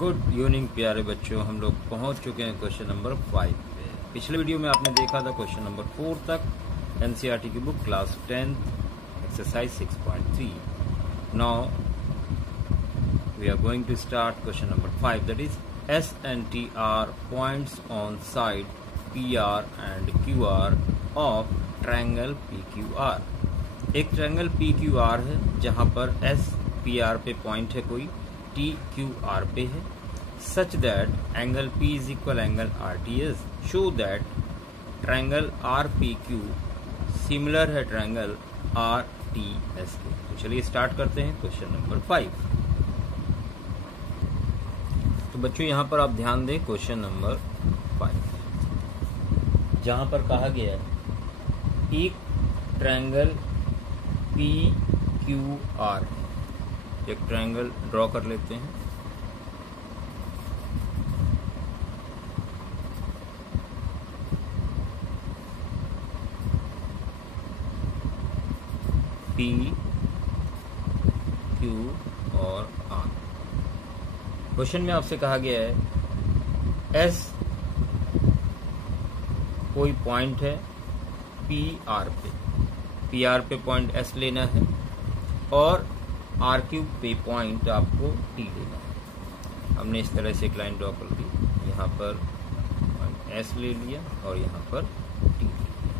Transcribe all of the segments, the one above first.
Good evening प्यारे बच्चों, हम लोग पहुंच चुके हैं क्वेश्चन नंबर 5 पे। पिछले वीडियो में आपने देखा था क्वेश्चन नंबर 4 तक एनसीईआरटी की book class 10 exercise 6.3। Now we are going to start question number 5, that is S and T are points on side P R and Q R of triangle P Q R. एक triangle P Q R है जहां पर S P R पे point है कोई, T Q R पे है, such that angle P is equal angle R T S. Show that triangle R P Q similar है ट्रायंगल आर टी एस के। तो चलिए स्टार्ट करते हैं क्वेश्चन नंबर 5। तो बच्चों यहाँ पर आप ध्यान दें, क्वेश्चन नंबर 5 जहां पर कहा गया है एक ट्रायंगल पी क्यू आर है। एक ट्रायंगल ड्रॉ कर लेते हैं। पी क्यू और आर। क्वेश्चन में आपसे कहा गया है एस कोई पॉइंट है पी आर पे, पी आर पे पॉइंट एस लेना है और आर क्यू पे पॉइंट आपको टी लेना है। हमने इस तरह से एक लाइन ड्रॉ कर दी, यहाँ पर पॉइंट एस ले लिया और यहाँ पर टी ले लिया।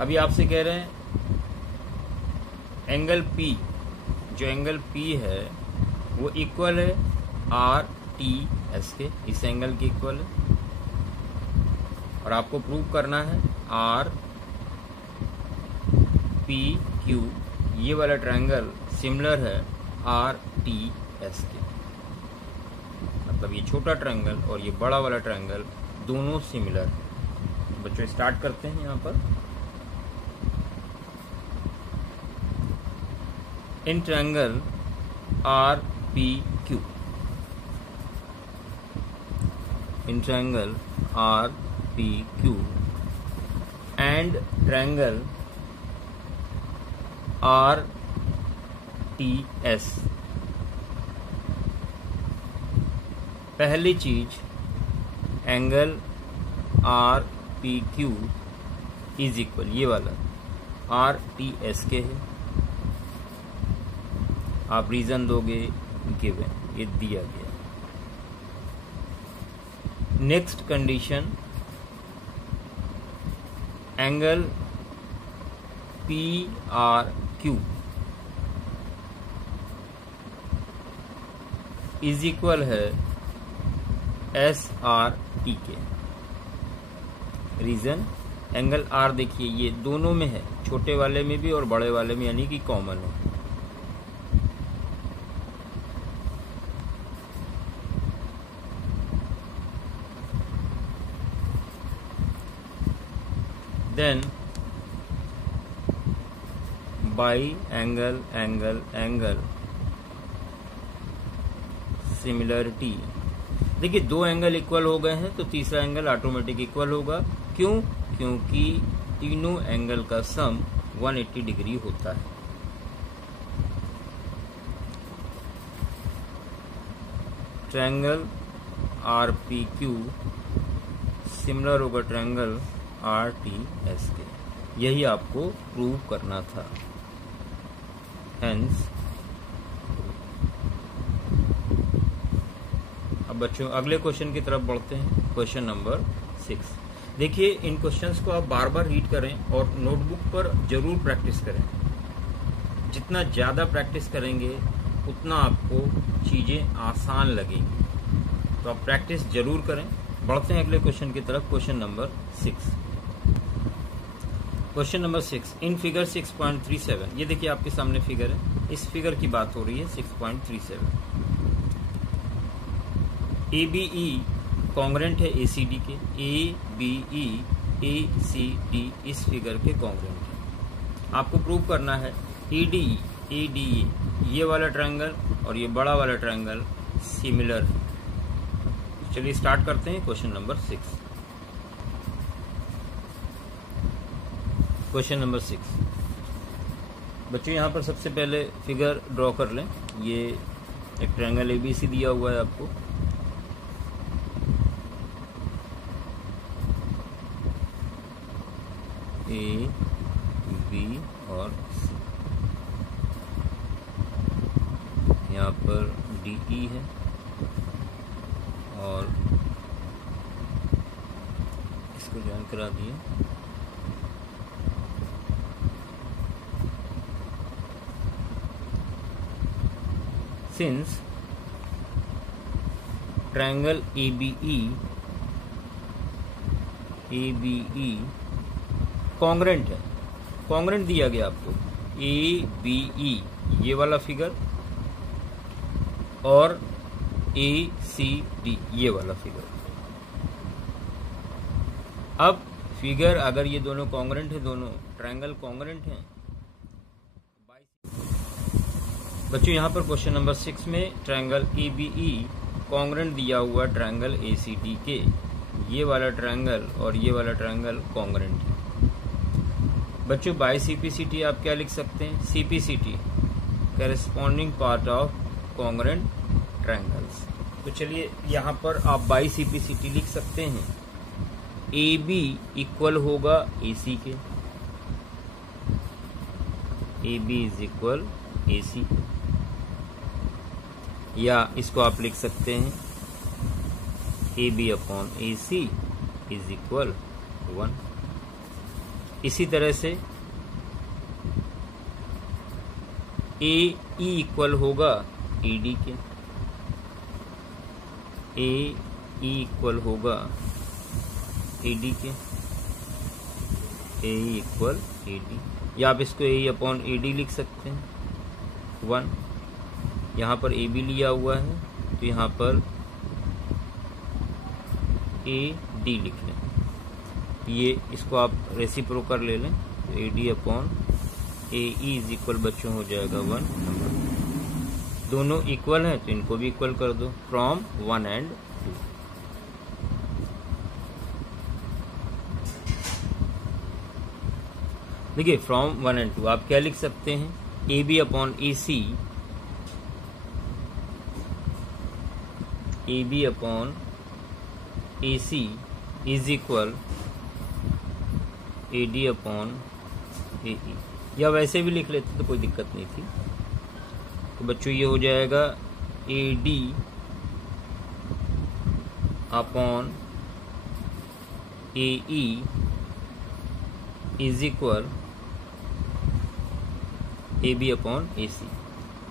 अभी आपसे कह रहे हैं एंगल पी, जो एंगल पी है वो इक्वल है आर टी एस के, इस एंगल के इक्वल है और आपको प्रूव करना है आर पी क्यू ये वाला ट्रायंगल सिमिलर है आर टी एस के। मतलब ये छोटा ट्रायंगल और ये बड़ा वाला ट्रायंगल दोनों सिमिलर है। बच्चों स्टार्ट करते हैं यहाँ पर। In triangle R P Q, in triangle R P Q and triangle are T S. पहली चीज angle R P Q is equal, ये वाला आर टी एस के है। आप रीजन दोगे गिवन, ये दिया गया। Next condition angle P R Q is equal है एस आर टी के। रीजन एंगल आर देखिए ये दोनों में है, छोटे वाले में भी और बड़े वाले में, यानी कि कॉमन है। Then by angle angle angle similarity. देखिए दो एंगल इक्वल हो गए हैं तो तीसरा एंगल ऑटोमेटिक इक्वल होगा। क्यों? क्योंकि तीनों एंगल का सम 180 डिग्री होता है। Triangle R P Q similar होगा ट्रायंगल आर टी एस के। यही आपको प्रूव करना था। हेंस अब बच्चों अगले क्वेश्चन की तरफ बढ़ते हैं, क्वेश्चन नंबर 6। देखिए इन क्वेश्चंस को आप बार बार रीड करें और नोटबुक पर जरूर प्रैक्टिस करें। जितना ज्यादा प्रैक्टिस करेंगे उतना आपको चीजें आसान लगेंगी, तो आप प्रैक्टिस जरूर करें। बढ़ते हैं अगले क्वेश्चन की तरफ, question number 6। Question number 6 in figure 6.37। ये देखिए आपके सामने फिगर है, इस फिगर की बात हो रही है 6.37। ए बी ई कॉन्ग्रेंट है ए सी डी के, A B E A C D इस फिगर के कॉन्ग्रेंट है। आपको प्रूव करना है ए डी ए ये वाला ट्रायंगल और ये बड़ा वाला ट्रायंगल सिमिलर है। चलिए स्टार्ट करते हैं क्वेश्चन नंबर 6। क्वेश्चन नंबर 6 बच्चों यहाँ पर सबसे पहले फिगर ड्रॉ कर लें। ये एक ट्रायंगल एबीसी दिया हुआ है आपको, ए बी और सी, यहाँ पर डी ई है और इसको ज्वाइन करा दिए। सिंस ट्रायंगल ABE कॉन्ग्रेंट है, कॉन्ग्रेंट दिया गया आपको ABE ये वाला फिगर और ACD ये वाला फिगर। अब फिगर अगर ये दोनों कॉन्ग्रेंट है, दोनों ट्रायंगल कॉन्ग्रेंट हैं, बच्चों यहाँ पर क्वेश्चन नंबर 6 में ट्रायंगल ABE कॉन्ग्रेंट दिया हुआ ट्रायंगल ACD के, ये वाला ट्रायंगल और ये वाला ट्रायंगल कॉन्ग्रेंट है। बच्चों बाय CPCT आप क्या लिख सकते हैं? CPCT corresponding part of congruent triangles. तो चलिए यहाँ पर आप बाय CPCT लिख सकते हैं, AB इक्वल होगा AC के, AB इज इक्वल AC, या इसको आप लिख सकते हैं AB upon AC is equal 1। इसी तरह से AE इक्वल होगा AD के, AE इक्वल होगा AD के, AE इक्वल AD, या आप इसको AE अपॉन AD लिख सकते हैं 1। यहाँ पर AB लिया हुआ है तो यहाँ पर AD लिख लें, ये इसको आप रेसिप्रोकल ले लें तो AD upon AE is equal बच्चों हो जाएगा 1। दोनों इक्वल हैं तो इनको भी इक्वल कर दो, फ्रॉम 1 and 2। देखिए फ्रॉम 1 and 2 आप क्या लिख सकते हैं? AB upon AC, AB upon AC is equal AD upon AE, या वैसे भी लिख लेते तो कोई दिक्कत नहीं थी। तो बच्चों ये हो जाएगा AD upon AE is equal AB upon AC,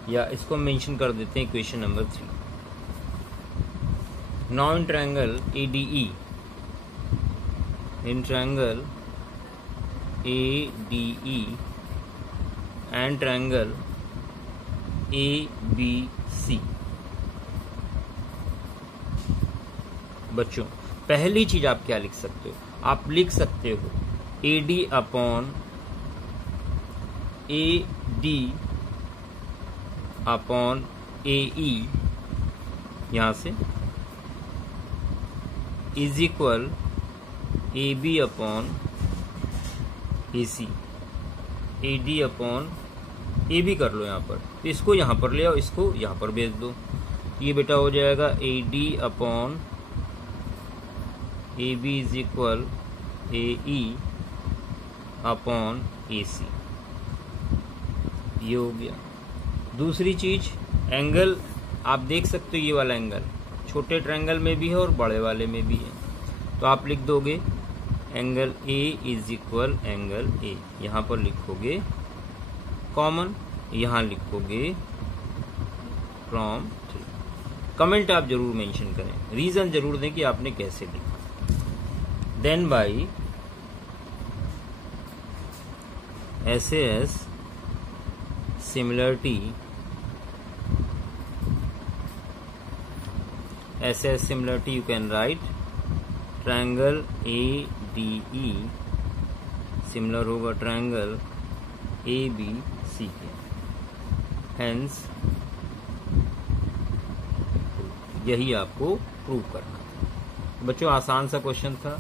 या इसको मेंशन कर देते हैं equation number 3। Now in triangle ADE, in triangle ADE and triangle ABC, बच्चों पहली चीज आप क्या लिख सकते हो? आप लिख सकते हो AD upon AD upon AE, यहां से is equal AB upon AC, AD upon AB कर लो यहाँ पर, तो इसको यहाँ पर ले आओ, इसको यहाँ पर भेज दो, ये बेटा हो जाएगा AD upon AB is equal AE upon AC, ये हो गया। दूसरी चीज एंगल आप देख सकते हो, ये वाला एंगल छोटे ट्रायंगल में भी है और बड़े वाले में भी है, तो आप लिख दोगे angle A is equal angle A, यहाँ पर लिखोगे कॉमन, यहाँ लिखोगे फ्रॉम 3। कमेंट आप जरूर मेंशन करें, रीजन जरूर दें कि आपने कैसे लिखा। Then by SAS similarity, SAS similarity you can write triangle ADE similar होगा ट्रायंगल ABC के, हेंस यही आपको प्रूव करना था। बच्चों आसान सा क्वेश्चन था,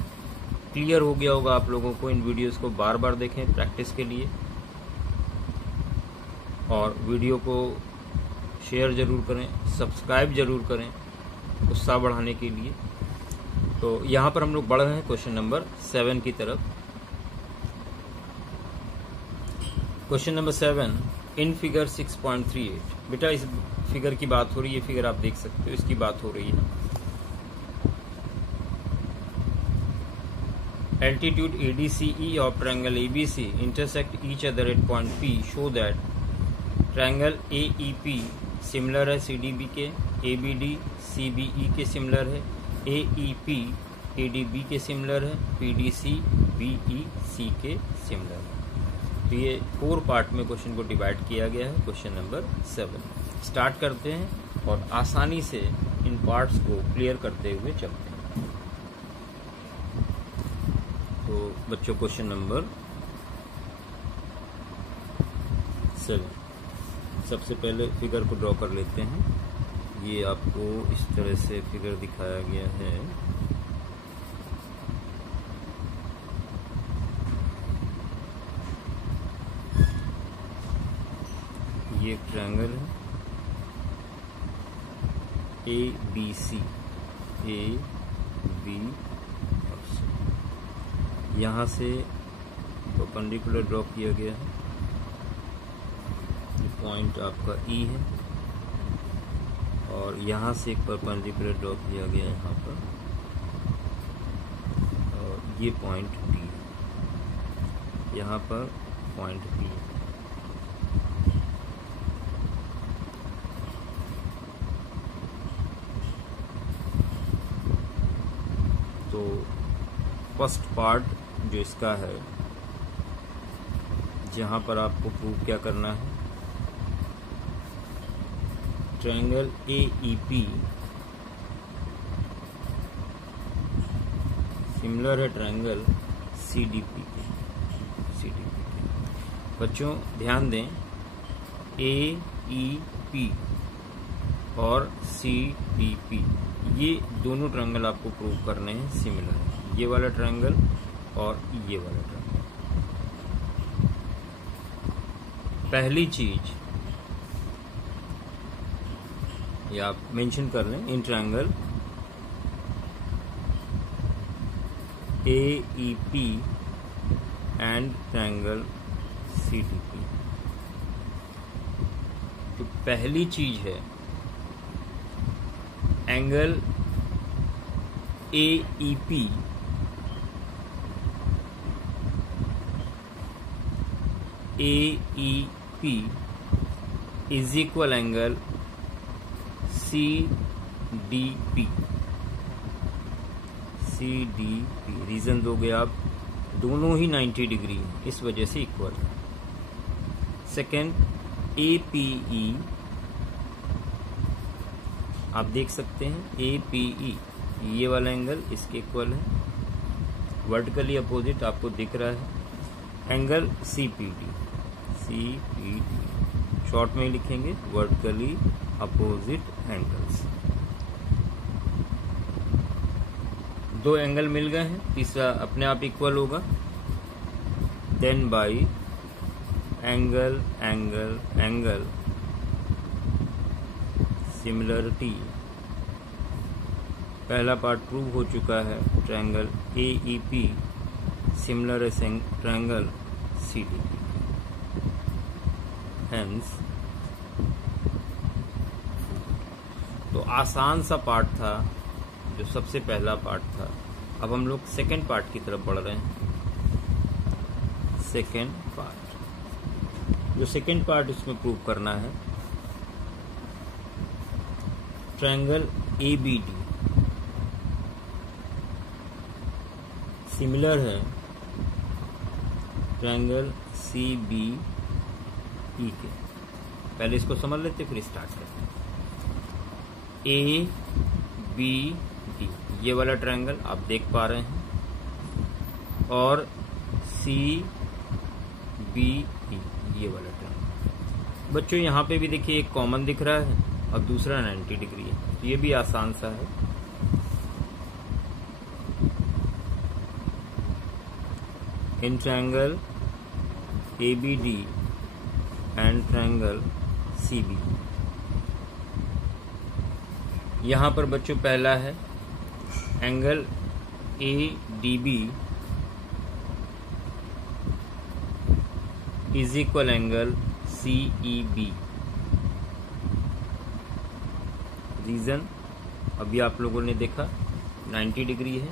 क्लियर हो गया होगा आप लोगों को। इन वीडियोस को बार बार देखें प्रैक्टिस के लिए, और वीडियो को शेयर ज़रूर करें, सब्सक्राइब ज़रूर करें उत्साह बढ़ाने के लिए। तो यहाँ पर हम लोग बढ़ रहे हैं क्वेश्चन नंबर 7 की तरफ। Question number 7 in figure 6.38। बेटा इस फिगर की बात हो रही है, फिगर आप देख सकते हो, इसकी बात हो रही है। Altitude ADCE of triangle ABC intersect each other at point P show that triangle AEP similar है CDB के, ABD CBE के सिमिलर है, AEP ADB के सिमिलर है, PDC BEC के सिमिलर है। तो ये 4 पार्ट में क्वेश्चन को डिवाइड किया गया है। क्वेश्चन नंबर 7 स्टार्ट करते हैं और आसानी से इन पार्ट्स को क्लियर करते हुए चलते हैं। तो बच्चों क्वेश्चन नंबर 7 सबसे पहले फिगर को ड्रॉ कर लेते हैं। ये आपको इस तरह से फिगर दिखाया गया है। ये एक ट्रायंगल है ABC, AB यहाँ से परपेंडिकुलर ड्रॉ किया गया है। पॉइंट आपका E है और यहाँ से एक परपेंडिकुलर ड्रॉ किया गया है यहाँ पर, और ये पॉइंट B है, यहाँ पर पॉइंट B है। तो फर्स्ट पार्ट जो इसका है, जहाँ पर आपको प्रूव क्या करना है, ट्रायंगल AEP सिमिलर है ट्रायंगल CDP के। बच्चों ध्यान दें, AEP और CDP ये दोनों ट्रायंगल आपको प्रूव करने हैं सिमिलर है, ये वाला ट्रायंगल और ये वाला ट्रायंगल। पहली चीज ये आप मेंशन कर लें, in triangle AEP and triangle CDP। तो पहली चीज है angle AEP is equal angle CDP। Reason दोगे आप, दोनों ही 90 डिग्री है, इस वजह से इक्वल है। सेकेंड APE आप देख सकते हैं, APE ये वाला एंगल इसके इक्वल है, वर्टिकली अपोजिट आपको दिख रहा है। एंगल CPD शॉर्ट में ही लिखेंगे, वर्टिकली अपोजिट एंगल्स। दो एंगल मिल गए हैं, तीसरा अपने आप इक्वल होगा। Then by angle angle angle similarity, पहला पार्ट प्रूव हो चुका है, ट्रायंगल AEP सिमिलर है ट्रायंगल CDP। हेंस तो आसान सा पार्ट था जो सबसे पहला पार्ट था। अब हम लोग सेकेंड पार्ट की तरफ बढ़ रहे हैं। सेकेंड पार्ट, जो सेकेंड पार्ट इसमें प्रूव करना है, ट्रायंगल ABD सिमिलर है ट्रायंगल CBE के। पहले इसको समझ लेते फिर स्टार्ट करते हैं। ABD ये वाला ट्रायंगल आप देख पा रहे हैं, और CBE ये वाला ट्रायंगल। बच्चों यहाँ पे भी देखिए एक कॉमन दिख रहा है और दूसरा 90 डिग्री है, तो ये भी आसान सा है। In triangle ABD and triangle CBE यहाँ पर बच्चों पहला है angle ADB is equal angle CEB। Reason अभी आप लोगों ने देखा 90 डिग्री है,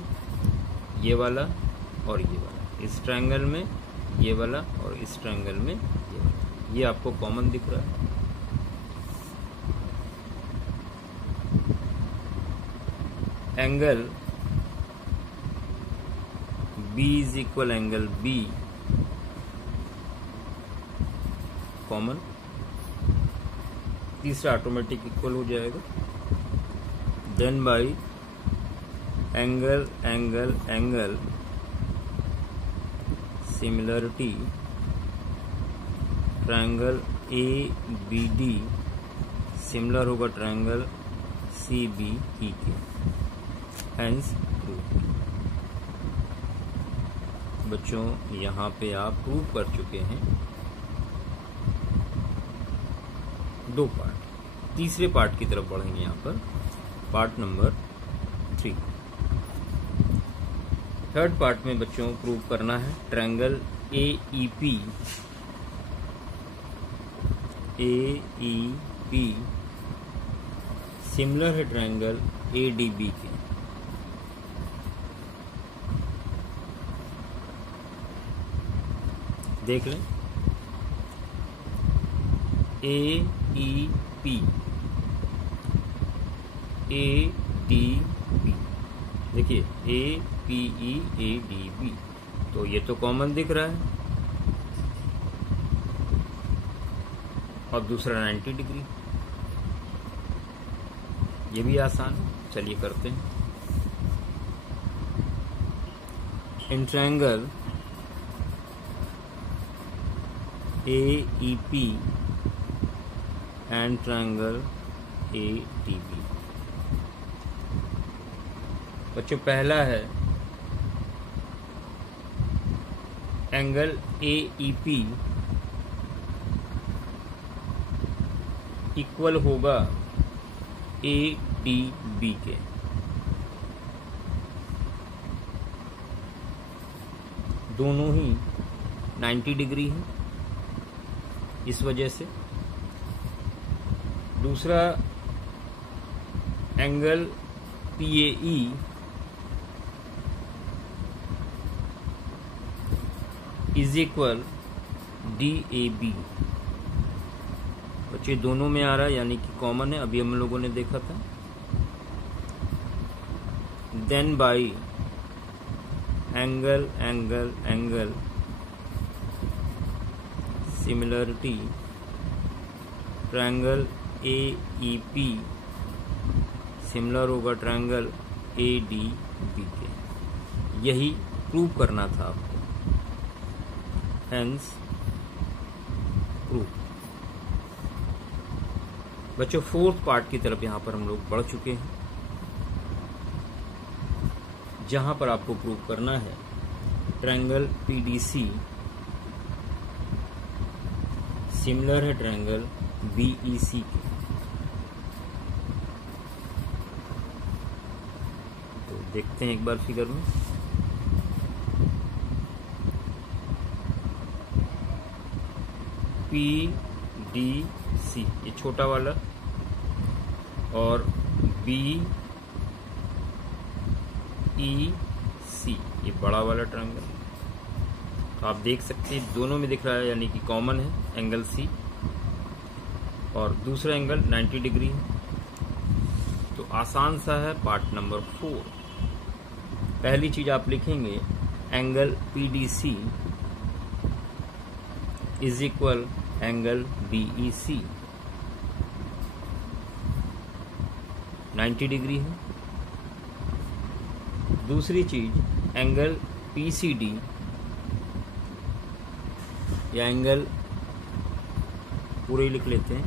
ये वाला और ये वाला, इस ट्रायंगल में ये वाला और इस ट्रायंगल में ये वाला, ये आपको कॉमन दिख रहा है। Angle B is equal angle B common, तीसरा ऑटोमेटिक इक्वल हो जाएगा। Then by angle angle angle similarity triangle ABD similar होगा ट्रायंगल CBE के। Hence prove. बच्चों यहाँ पे आप प्रूव कर चुके हैं 2 पार्ट। तीसरे पार्ट की तरफ बढ़ेंगे यहाँ पर, पार्ट नंबर 3। थर्ड पार्ट में बच्चों प्रूव करना है ट्रायंगल AEP सिमिलर है ट्रायंगल ADB के। देख लें AEP ADB, देखिए APE ADB, तो ये तो कॉमन दिख रहा है और दूसरा 90 डिग्री, ये भी आसान है। चलिए करते हैं। इन triangle AEP and triangle ADB। बच्चों पहला है एंगल AEP इक्वल होगा ADB के। दोनों ही 90 डिग्री है, इस वजह से। दूसरा angle PAE is equal DAB। बच्चे दोनों में आ रहा है, यानी कि कॉमन है, अभी हम लोगों ने देखा था। Then by angle angle angle similarity triangle AEP similar होगा ट्रायंगल ADB के। यही प्रूव करना था आपको, हेंस प्रूव। बच्चों फोर्थ पार्ट की तरफ यहाँ पर हम लोग बढ़ चुके हैं, जहां पर आपको प्रूव करना है ट्रायंगल PDC सिमिलर है ट्रायंगल BEC के। तो देखते हैं एक बार फिगर में। PDC ये छोटा वाला और BEC ये बड़ा वाला ट्रायंगल। तो आप देख सकते हैं दोनों में दिख रहा है, यानी कि कॉमन है एंगल C और दूसरा एंगल 90 डिग्री है। तो आसान सा है पार्ट नंबर 4। पहली चीज आप लिखेंगे angle PDC is equal angle BEC 90 degree है। दूसरी चीज एंगल PCD या एंगल पूरे लिख लेते हैं,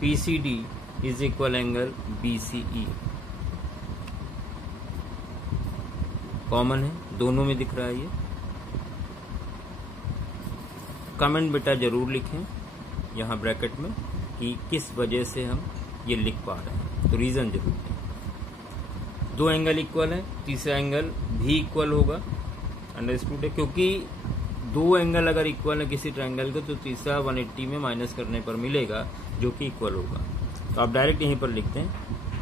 PCD is equal angle BCE common है, दोनों में दिख रहा है ये। कमेंट बेटा जरूर लिखें यहाँ ब्रैकेट में कि किस वजह से हम ये लिख पा रहे हैं, तो रीजन जरूर दें। दो एंगल इक्वल है, तीसरा एंगल भी इक्वल होगा। अंडरस्टूड है? क्योंकि दो एंगल अगर इक्वल है किसी ट्रायंगल के तो तीसरा 180 में माइनस करने पर मिलेगा जो कि इक्वल होगा। तो आप डायरेक्ट यहीं पर लिखते हैं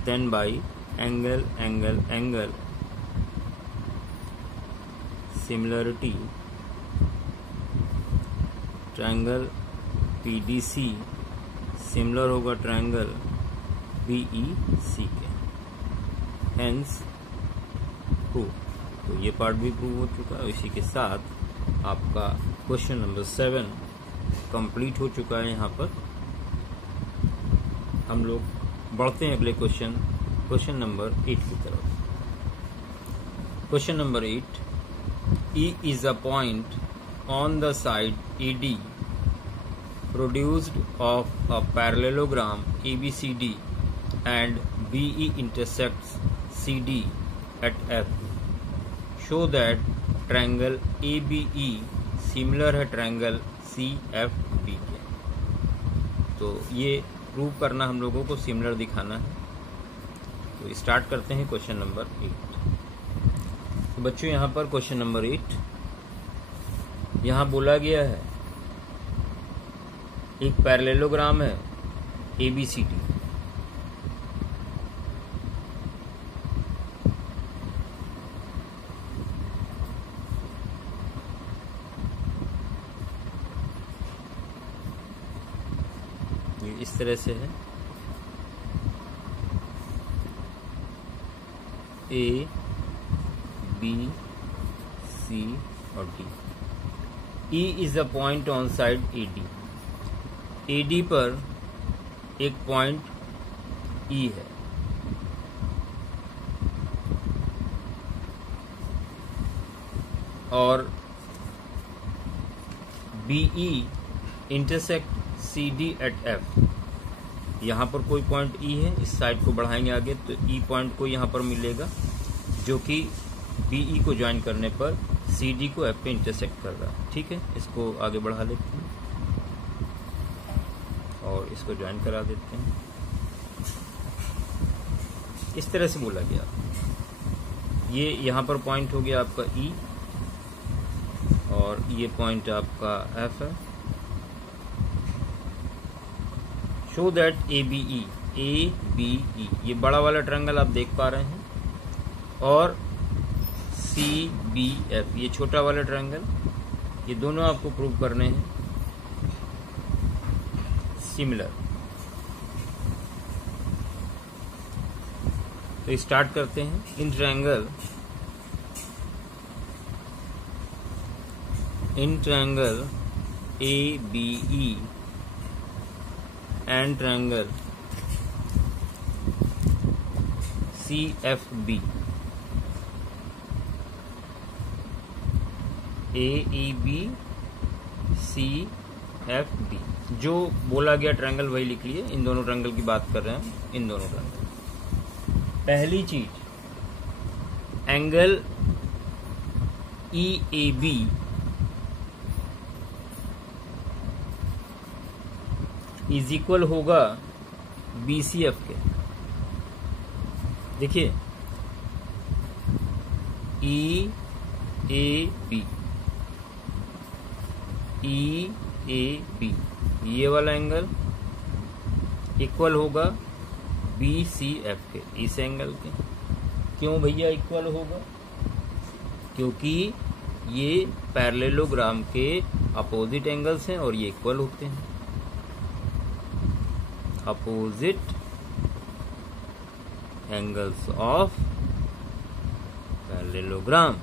10 by angle angle angle similarity triangle PDC similar होगा ट्रायंगल BEC के, हेंस प्रूव। तो ये पार्ट भी प्रूव हो चुका है। इसी के साथ आपका क्वेश्चन नंबर 7 कंप्लीट हो चुका है। यहाँ पर हम लोग बढ़ते हैं अगले क्वेश्चन नंबर 8 की तरफ। Question number 8, E is a point on the side ED produced of a parallelogram ABCD and BE intersects CD at F. Show that triangle ABE similar है ट्रायंगल CFB के। तो ये प्रूव करना हम लोगों को सिमिलर दिखाना है। तो स्टार्ट करते हैं क्वेश्चन नंबर 8। तो बच्चों यहाँ पर क्वेश्चन नंबर 8 यहाँ बोला गया है एक पैरेललोग्राम है ABCD, ये इस तरह से है A B C और D। E is a point on side AD। AD पर एक पॉइंट E है और BE intersect CD at F। यहाँ पर कोई पॉइंट E है, इस साइड को बढ़ाएंगे आगे तो E पॉइंट को यहाँ पर मिलेगा जो कि BE को ज्वाइन करने पर CD को F पे इंटरसेक्ट कर रहा है। ठीक है, इसको आगे बढ़ा लेते हैं और इसको ज्वाइन करा देते हैं। इस तरह से बोला गया, ये यहाँ पर पॉइंट हो गया आपका E और ये पॉइंट आपका F है। शो दैट ABE ये बड़ा वाला ट्रायंगल आप देख पा रहे हैं और CBF ये छोटा वाला ट्रायंगल, ये दोनों आपको प्रूव करने हैं सिमिलर। तो स्टार्ट करते हैं। In triangle ABE and triangle CFB AEB CFB जो बोला गया ट्रायंगल वही लिख लिए। इन दोनों ट्रायंगल की बात कर रहे हैं, इन दोनों ट्रायंगल। पहली चीज, एंगल EAB इज इक्वल होगा BCF के। देखिए EAB ये वाला एंगल इक्वल होगा BCF के, इस एंगल के। क्यों भैया इक्वल होगा? क्योंकि ये पैरेललोग्राम के अपोजिट एंगल्स हैं और ये इक्वल होते हैं। Opposite angles of parallelogram,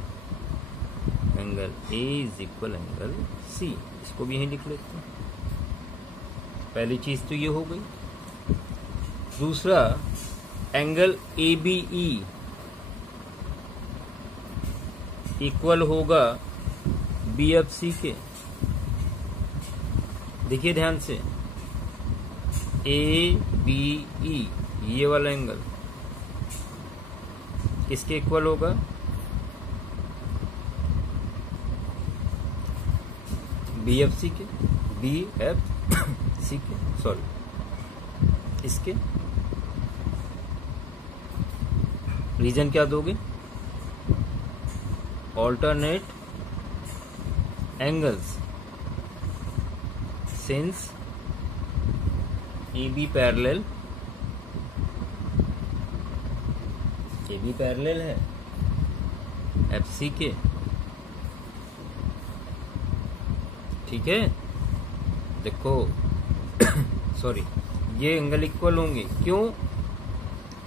angle A is equal angle C। इसको भी यहीं लिख लेते हैं। पहली चीज तो ये हो गई। दूसरा, एंगल ABE इक्वल होगा BFC के। देखिए ध्यान से, ABE ये वाला एंगल किसके इक्वल होगा? BFC के, BFC के, सॉरी इसके। रीजन क्या दोगे? Alternate angles since AB parallel है FC के, ठीक है। देखो सॉरी, ये एंगल इक्वल होंगे, क्यों?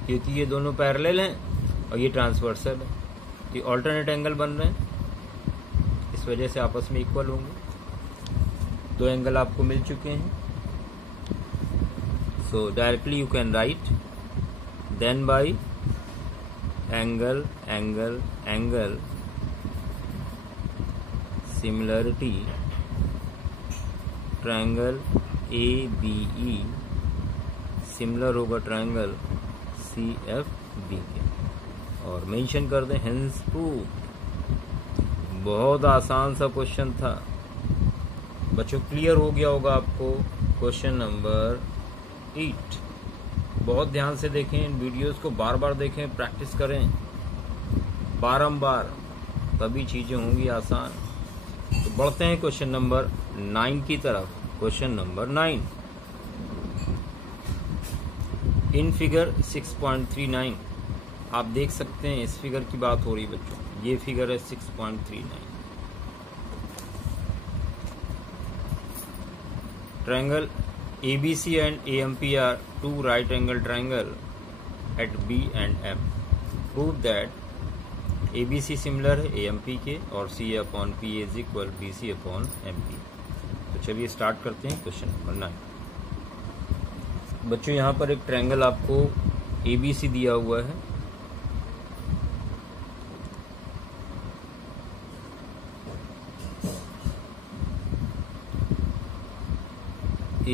क्योंकि ये दोनों पैरेलल हैं और ये ट्रांसवर्सल है, ये ऑल्टरनेट एंगल बन रहे हैं, इस वजह से आपस में इक्वल होंगे। दो एंगल आपको मिल चुके हैं। So directly you can write then by angle angle angle similarity triangle ABE similar होगा ट्रायंगल CFB के, और मेंशन कर दें हेंस प्रूव्ड। बहुत आसान सा क्वेश्चन था बच्चों, क्लियर हो गया होगा आपको। क्वेश्चन नंबर 8, बहुत ध्यान से देखें, इन वीडियोस को बार बार देखें, प्रैक्टिस करें बारंबार, तभी चीजें होंगी आसान। तो बढ़ते हैं क्वेश्चन नंबर 9 की तरफ। क्वेश्चन नंबर 9 इन फिगर 6.39 आप देख सकते हैं, इस फिगर की बात हो रही बच्चों, ये फिगर है 6.39। Triangle ABC and AMP are two right angle triangle at B and M. Prove that ABC similar है AMP के और CA/P is equal BC/MP। तो चलिए स्टार्ट करते हैं क्वेश्चन नंबर 9। बच्चों यहाँ पर एक ट्रायंगल आपको ABC दिया हुआ है, A,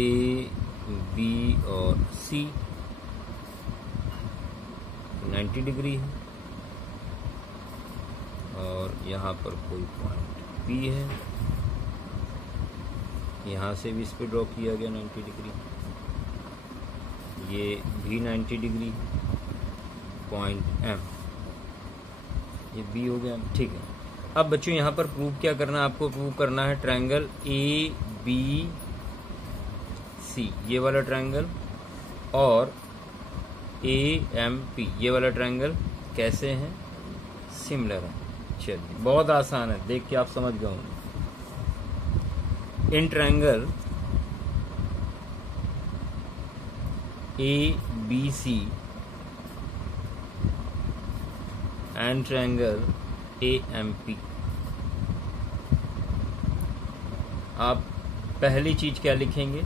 B और C 90 डिग्री है, और यहाँ पर कोई पॉइंट P है, यहाँ से भी इस पे ड्रॉ किया गया 90 डिग्री, ये भी 90 डिग्री, पॉइंट M, ये B हो गया, ठीक है। अब बच्चों यहाँ पर प्रूव क्या करना है आपको? प्रूव करना है ट्रायंगल ABC, ये वाला ट्रायंगल, और AMP ये वाला ट्रायंगल कैसे हैं? सिमिलर है। चलिए बहुत आसान है, देख के आप समझ गए होंगे। In triangle ABC and triangle AMP, आप पहली चीज क्या लिखेंगे?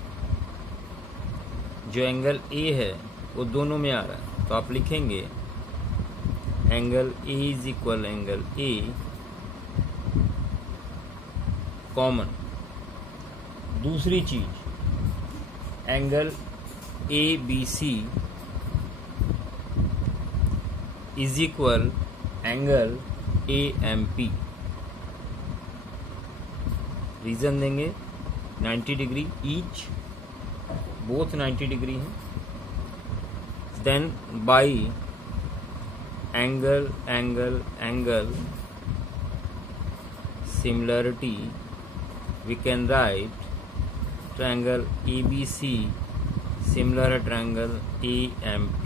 जो एंगल A है वो दोनों में आ रहा है, तो आप लिखेंगे angle A is equal angle A common. दूसरी चीज angle ABC is equal angle AMP। Reason देंगे 90 डिग्री ईच, बोथ 90 डिग्री हैं। Then by angle angle angle similarity we can write triangle ABC similar है ट्रायंगल AMP,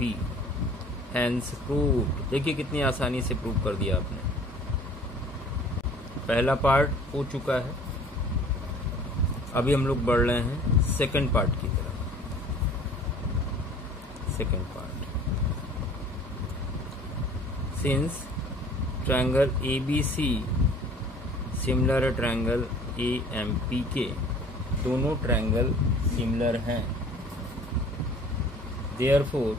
हेंस प्रूव्ड। देखिए कितनी आसानी से prove कर दिया आपने। पहला पार्ट हो चुका है, अभी हम लोग बढ़ रहे हैं सेकंड पार्ट की तरफ। Second part, since triangle ABC similar है ट्रायंगल AMP के, दोनों ट्रायंगल सिमिलर हैं, therefore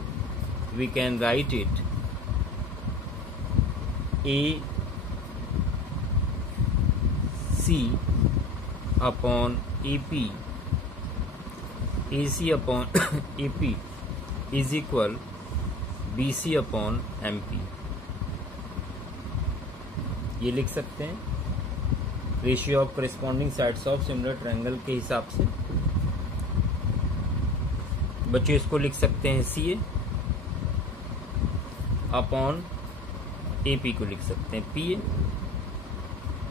we can write it AC upon AP, AC upon AP is equal BC upon MP। ये लिख सकते हैं ratio of corresponding sides of similar triangle के हिसाब से। बच्चों इसको लिख सकते हैं CA अपॉन AP को लिख सकते हैं PA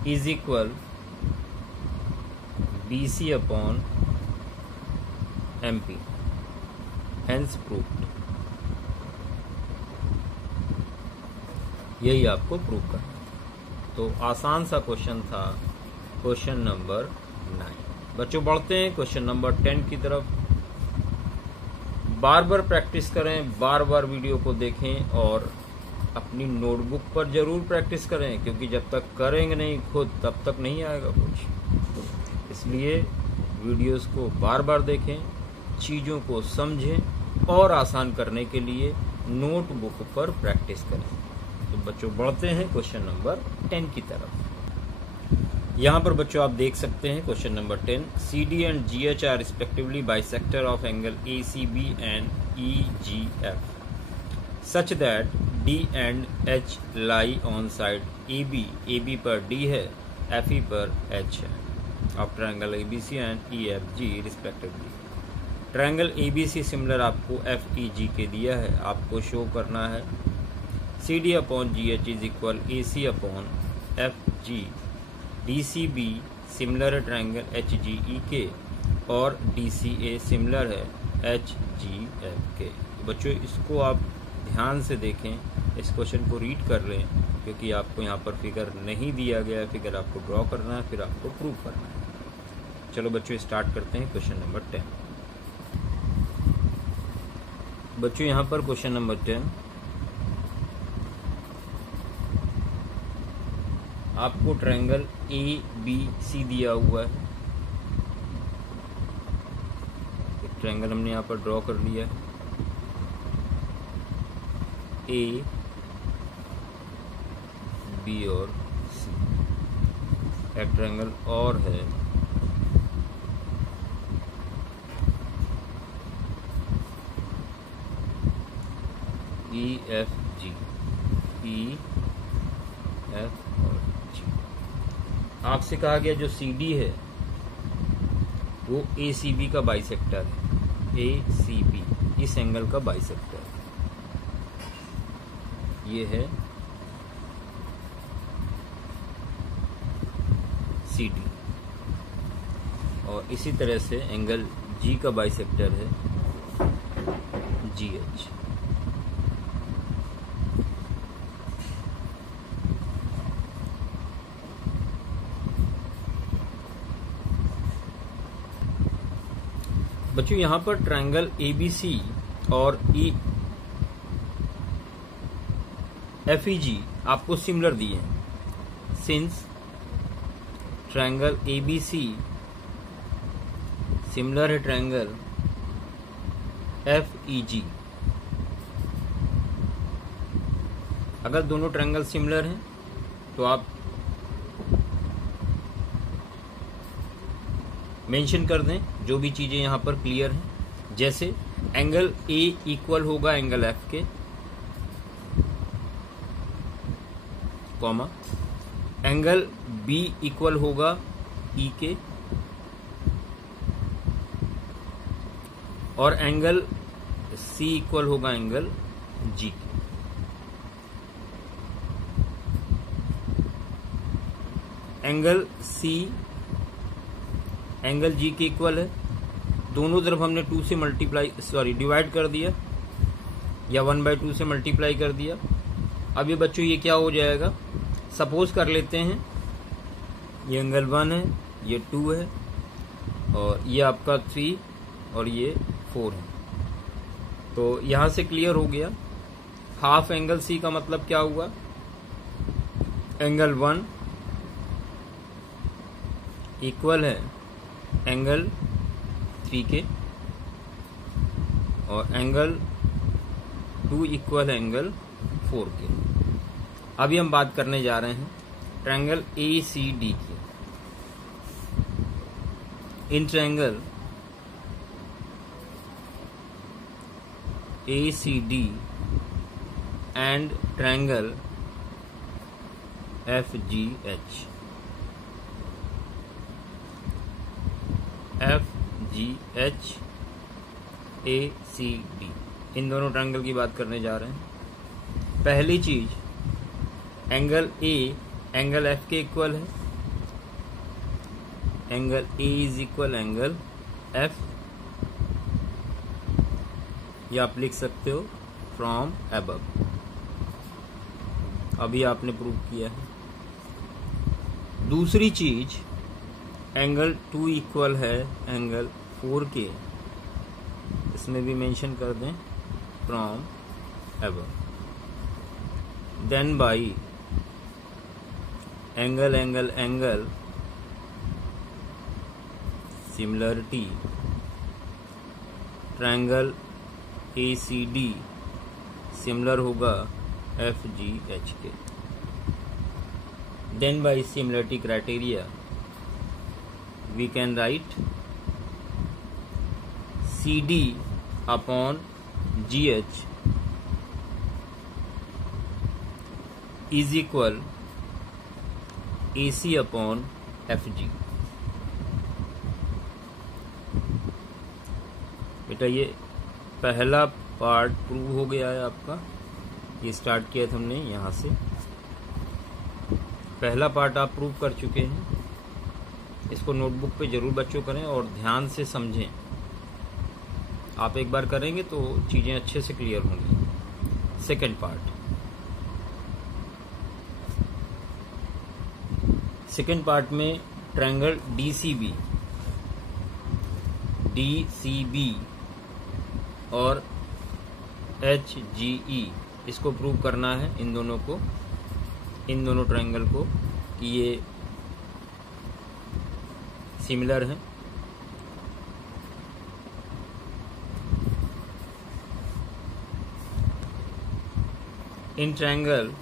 is equal BC upon MP, hence proved. यही आपको प्रूव करना। तो आसान सा क्वेश्चन था क्वेश्चन नंबर 9। बच्चों बढ़ते हैं क्वेश्चन नंबर 10 की तरफ। बार बार प्रैक्टिस करें, बार बार वीडियो को देखें और अपनी नोटबुक पर जरूर प्रैक्टिस करें, क्योंकि जब तक करेंगे नहीं खुद तब तक नहीं आएगा कुछ। इसलिए वीडियोस को बार बार देखें, चीज़ों को समझें और आसान करने के लिए नोटबुक पर प्रैक्टिस करें। तो बच्चों बढ़ते हैं क्वेश्चन नंबर 10 की तरफ। यहाँ पर बच्चों आप देख सकते हैं question number 10, CD and GH are respectively bisector of angle ACB and EGF such that D and H lie on side AB, AB पर D है, FE पर H है, of triangle ABC and EFG respectively। Triangle ABC similar आपको FEG के दिया है, आपको show करना है CD upon GH is equal AC upon FG। DCB similar है ट्रायंगल HGE के और DCA सिमिलर है HGF के। बच्चों इसको आप ध्यान से देखें, इस क्वेश्चन को रीड कर लें, क्योंकि आपको यहाँ पर फिगर नहीं दिया गया है, फिगर आपको ड्रॉ करना है, फिर आपको प्रूव करना है। चलो बच्चों स्टार्ट करते हैं क्वेश्चन नंबर 10। बच्चों यहाँ पर क्वेश्चन नंबर 10 आपको ट्रायंगल ABC दिया हुआ है। एक ट्रायंगल हमने यहाँ पर ड्रॉ कर लिया है, A, B और C। एक ट्रायंगल और है EFG, EF और G। आपसे कहा गया जो CD है वो ACB का बाइसेक्टर है, ACB इस एंगल का बाइसेक्टर है। ये है CD और इसी तरह से एंगल G का बाइसेक्टर है GH। बच्चों यहाँ पर ट्रायंगल ABC और FEG आपको सिमिलर दिए हैं। सिंस ट्रायंगल ABC सिमिलर है ट्रायंगल FEG, अगर दोनों ट्रायंगल सिमिलर हैं तो आप मेंशन कर दें जो भी चीजें यहां पर क्लियर हैं। जैसे एंगल A इक्वल होगा एंगल F के, कॉमा एंगल B इक्वल होगा E के, और एंगल C इक्वल होगा एंगल G के। एंगल C एंगल G के इक्वल है, दोनों तरफ हमने 2 से डिवाइड कर दिया या 1/2 से मल्टीप्लाई कर दिया। अब ये बच्चों ये क्या हो जाएगा, सपोज कर लेते हैं ये एंगल 1 है, ये 2 है और ये आपका 3 और ये 4 है। तो यहां से क्लियर हो गया। हाफ एंगल C का मतलब क्या हुआ, एंगल 1 इक्वल है एंगल 3 के और एंगल 2 इक्वल है एंगल 4 के। अभी हम बात करने जा रहे हैं ट्रायंगल ACD की। In triangle ACD and triangle FGH, FGH ACD, इन दोनों ट्रायंगल की बात करने जा रहे हैं। पहली चीज एंगल ए एंगल एफ के इक्वल है, angle A is equal angle F, या आप लिख सकते हो फ्रॉम अबव। अभी आपने प्रूव किया है। दूसरी चीज, एंगल 2 इक्वल है एंगल 4 के, इसमें भी मेंशन कर दें from above. Then by angle angle angle similarity, triangle ACD similar होगा FGH के। Then by similarity criteria we can write CD upon GH is equal AC upon FG। बेटा ये पहला पार्ट प्रूव हो गया है आपका। ये स्टार्ट किया था हमने यहाँ से, पहला पार्ट आप प्रूव कर चुके हैं। इसको नोटबुक पे जरूर बच्चों करें और ध्यान से समझें। आप एक बार करेंगे तो चीजें अच्छे से क्लियर होंगी। सेकंड पार्ट, सेकंड पार्ट में ट्रायंगल DCB और HGE इसको प्रूव करना है, इन दोनों को, इन दोनों ट्रायंगल को, कि ये सिमिलर हैं। In triangle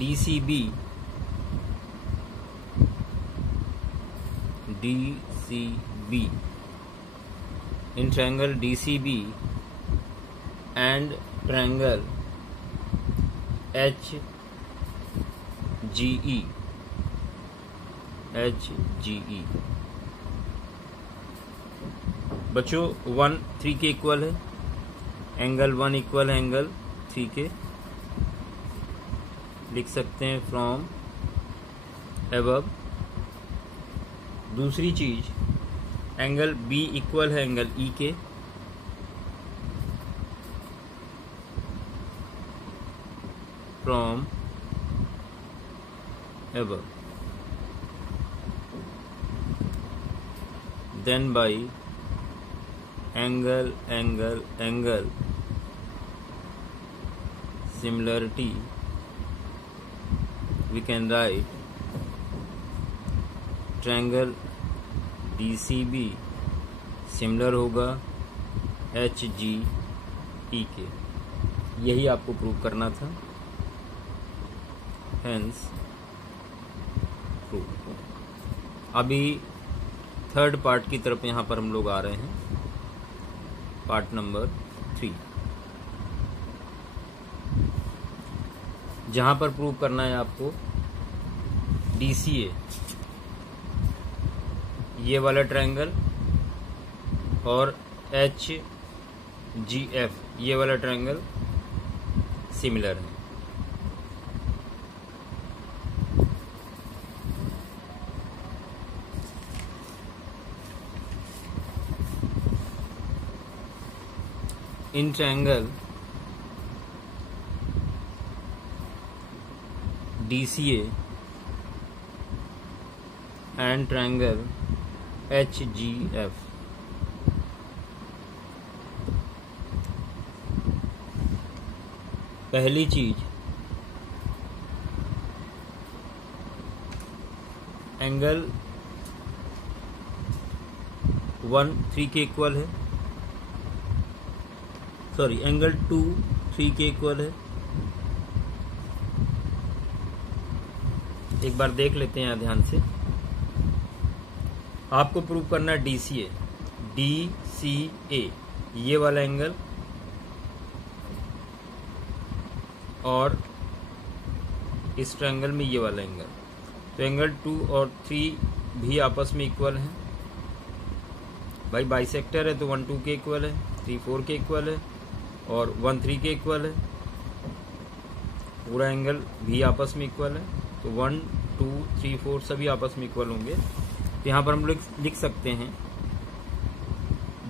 DCB in triangle DCB and triangle HGE बच्चों 1 3 के इक्वल है, एंगल 1 इक्वल है एंगल 3 के, लिख सकते हैं फ्रॉम अबव। दूसरी चीज, एंगल B इक्वल है एंगल E के, from above। Then by angle angle angle similarity we can write triangle DCB similar होगा HGE के। यही आपको प्रूव करना था, हेंस प्रूव। अभी थर्ड पार्ट की तरफ यहाँ पर हम लोग आ रहे हैं, पार्ट नंबर 3, जहाँ पर प्रूव करना है आपको DCA ये वाला ट्रायंगल और HGF ये वाला ट्रायंगल सिमिलर है। In triangle DCA and triangle HGF पहली चीज, एंगल 1 3 के इक्वल है, सॉरी एंगल 2 3 के इक्वल है। एक बार देख लेते हैं ध्यान से। आपको प्रूव करना है DCA ये वाला एंगल और इस ट्रायंगल में ये वाला एंगल, तो एंगल 2 और 3 भी आपस में इक्वल हैं। भाई बाइसेक्टर है तो 1 2 के इक्वल है, 3 4 के इक्वल है और 1 3 के इक्वल है। पूरा एंगल भी आपस में इक्वल है, तो 1 2 3 4 सभी आपस में इक्वल होंगे। तो यहाँ पर हम लोग लिख सकते हैं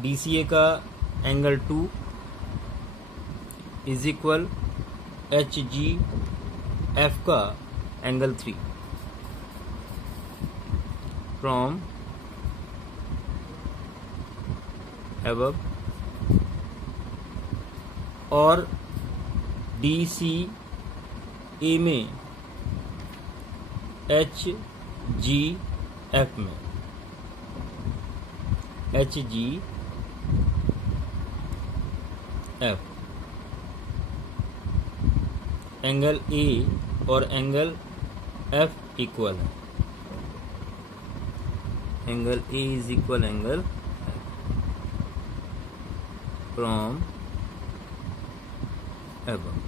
DCA का एंगल 2 इज इक्वल HGF का एंगल 3 फ्रॉम above, और DCA में HGF में HGF एंगल A और एंगल F इक्वल है। Angle A is equal angle from above,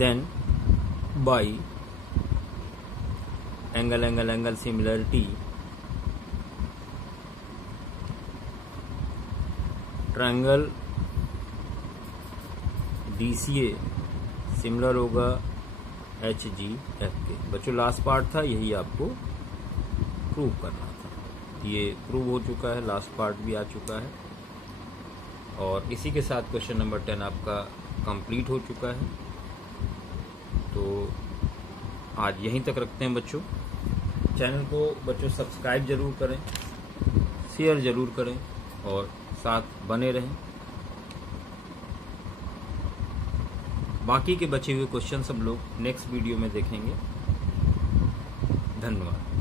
then by angle similarity, triangle DCA similar होगा HGF के। बच्चों लास्ट पार्ट था, यही आपको प्रूव करना था। ये प्रूव हो चुका है, लास्ट पार्ट भी आ चुका है, और इसी के साथ क्वेश्चन नंबर 10 आपका कंप्लीट हो चुका है। तो आज यहीं तक रखते हैं बच्चों। चैनल को बच्चों सब्सक्राइब जरूर करें, शेयर जरूर करें और साथ बने रहें। बाकी के बचे हुए क्वेश्चन सब लोग नेक्स्ट वीडियो में देखेंगे। धन्यवाद।